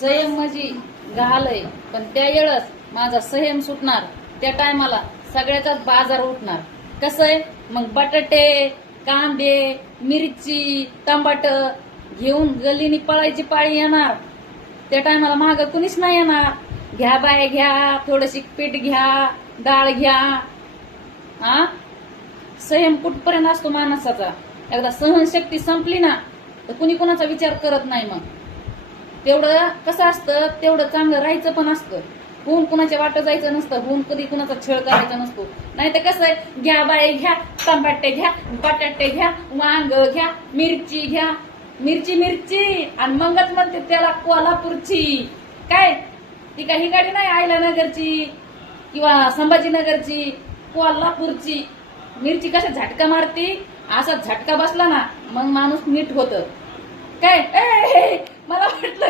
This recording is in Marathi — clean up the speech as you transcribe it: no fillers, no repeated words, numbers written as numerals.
संयम म्हणजे घालय, पण त्या वेळेस माझा संयम सुटणार. त्या टायमाला सगळ्याचाच बाजार उठणार. कसं आहे मग, बटाटे, कांदे, मिरची, टमाट घेऊन गल्लीनी पळायची पाळी येणार. त्या टायमाला माग कुणीच नाही येणार. घ्या बाय घ्या, थोडीशी पीठ घ्या, डाळ घ्या. हा, संयम कुठपर्यंत असतो माणसाचा. एकदा सहनशक्ती संपली ना तर कुणी कुणाचा विचार करत नाही. मग तेवढं कसं असतं, तेवढं चांगलं राहायचं पण असतं. होऊन कुणाच्या वाटं जायचं नसतं, होऊन कधी कुणाचा छळ करायचा नसतो. नाही तर कसं आहे, घ्या बाई घ्या, टमाटे घ्या, बटाटे घ्या, वांग घ्या, मिरची घ्या. मिरची मिरची आणि मगच म्हणते त्याला कोल्हापूरची. काय ती काही गाडी नाही आयलानगरची किंवा संभाजीनगरची, कोल्हापूरची. मिरची कशा झटका मारती, असा झटका बसला ना मग माणूस नीट होत. काय मला वाटलं